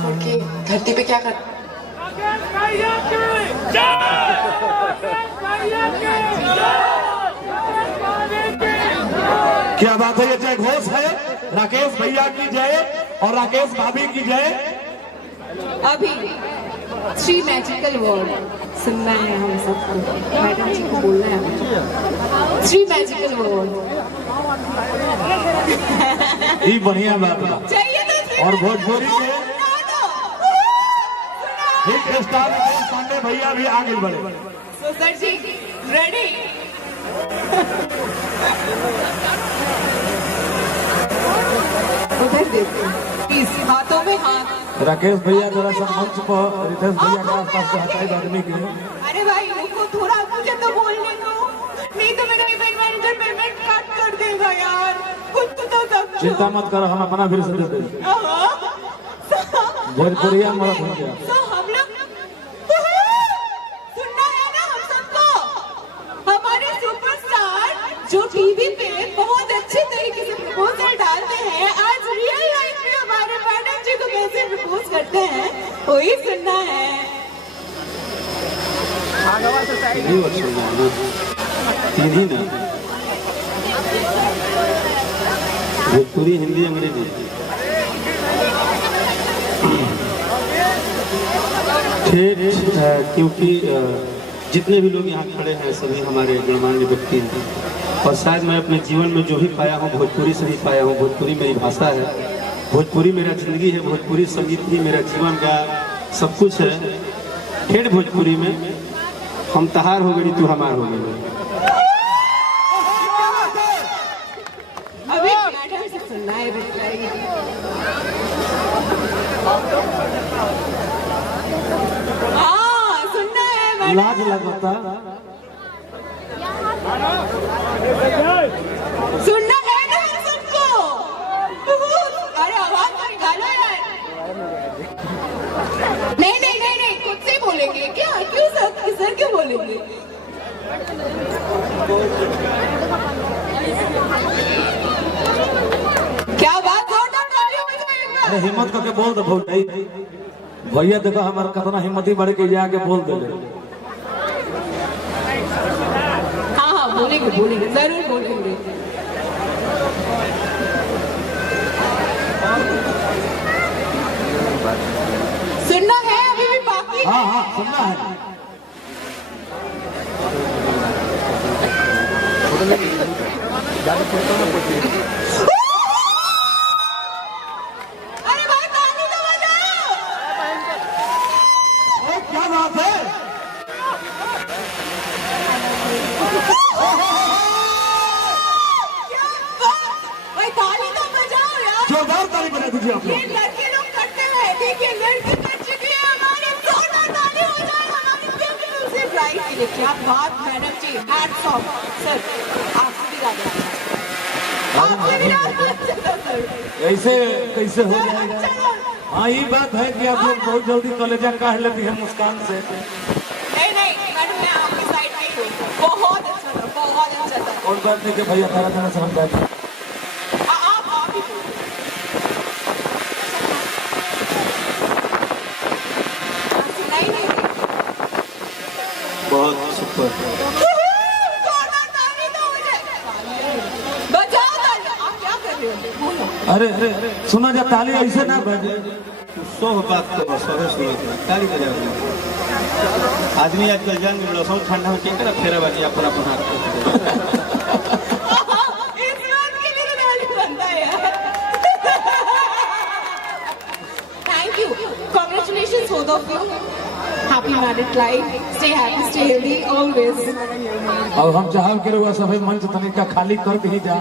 छोड़ के धरती पे क्या कर। क्या बात है, ये जय घोष है। राकेश भैया की जय और राकेश भाभी की जय। अभी 3 मैजिकल वर्ड सुनना है हम सबको, मैडम जी को बोलना है हमें 3 मैजिकल वर्ड। ये बढ़िया बात है। चाहिए तो और भोजपुरी के हिट स्टार राकेश पांडे भैया भी आगे बढ़े। सो सर जी रेडी। उधर देखो इस हाथों में हाथ। राकेश भैया जरा सा मंच पर रितेश भैया के आसपास से हटाई आदमी की। अरे भाई उनको थोड़ा मुझे तो बोलने दो, नहीं तो मेरा इवेंट मैनेजर पेमेंट कट कर देगा यार। कुछ तो समझो। चिंता मत करो, हम अपना फिर से दे देंगे। भोजपुरिया मरद हो गया। तो हम लोग सुनना है ना हम सबको। हमारे सुपरस्टार जो टीवी पे बहुत अच्छे तरीके से प्रपोजल डालते हैं, आज रियल लाइफ में हमारे मैडम जी को कैसे प्रपोज करते हैं वही सुनना है। तीन ही ना, भोजपुरी, हिंदी, अंग्रेजी। क्योंकि जितने भी लोग यहाँ खड़े हैं सभी हमारे गणमान्य व्यक्ति हैं और शायद मैं अपने जीवन में जो भी पाया हूँ भोजपुरी से ही पाया हूँ। भोजपुरी मेरी भाषा है, भोजपुरी मेरा जिंदगी है, भोजपुरी संगीत ही मेरा जीवन का सब कुछ है। ठेठ भोजपुरी में हम तहार हो गई तू हमार हो गई। अभी मैडम से सुनना है बताइए। हाँ सुनना है मैडम। लाज लगता सुनना है ना हम सबको। अरे आवाज तो निकालो यार। नहीं नहीं नहीं नहीं खुद से बोलेंगे क्या? क्यों सर क्यों बोलेंगे? क्या बात, जोरदार तालियों बजाइएगा। अरे हिम्मत करके बोल दो भाई। भैया देखो हमारा कितना हिम्मती बढ़ के जाके बोल दे। हाँ हाँ बोलेंगे बोलेंगे जरूर बोलेंगे। सुनना है अभी भी बाकी। हाँ हाँ सुनना है। अरे भाई ताली तो बजाओ। क्या बात है। क्या बात, भाई ताली तो बजाओ यार। जोरदार ताली बजा दीजिए आप ये लोग। लड़के लोग करते हैं, देखिए लड़की कर चुकी है हमारी। जोरदार ताली हो जाए हमारी टीम से प्राइज के लिए। क्या बात मैडम जी, हैट्स ऑफ सर। आपसे भी ज्यादा आपसे भी ज्यादा सर। ऐसे कैसे हो जाएगा। हाँ ये बात है कि आप लोग बहुत जल्दी कलेजा काट लेती है मुस्कान से। नहीं नहीं मैडम मैं आपकी साइड नहीं हूँ। बहुत अच्छा था, बहुत अच्छा था। और बात नहीं कि भैया तारा तारा से हम बैठे। आप ही बोलो। सुनाई नहीं दी। बहुत सुपर। जोरदार ताली दो मुझे। बजाओ ताली। आप क्या कर रहे हो? बोलो। अरे अरे सुना जा ताली ऐसे ना बजे। सब बात तो बस है सुनो ताली बजा। आदमी आजकल जान मिलो सब ठंडा में क्या करे फेरा बाजी अपन अपन हाथ। इस बात के लिए ताली बनता है यार। Thank you, congratulations both of you. Happy married life, stay happy, stay healthy always. और हम चाहब के रहुआ सभी मंच तनिका खाली करके ही जा।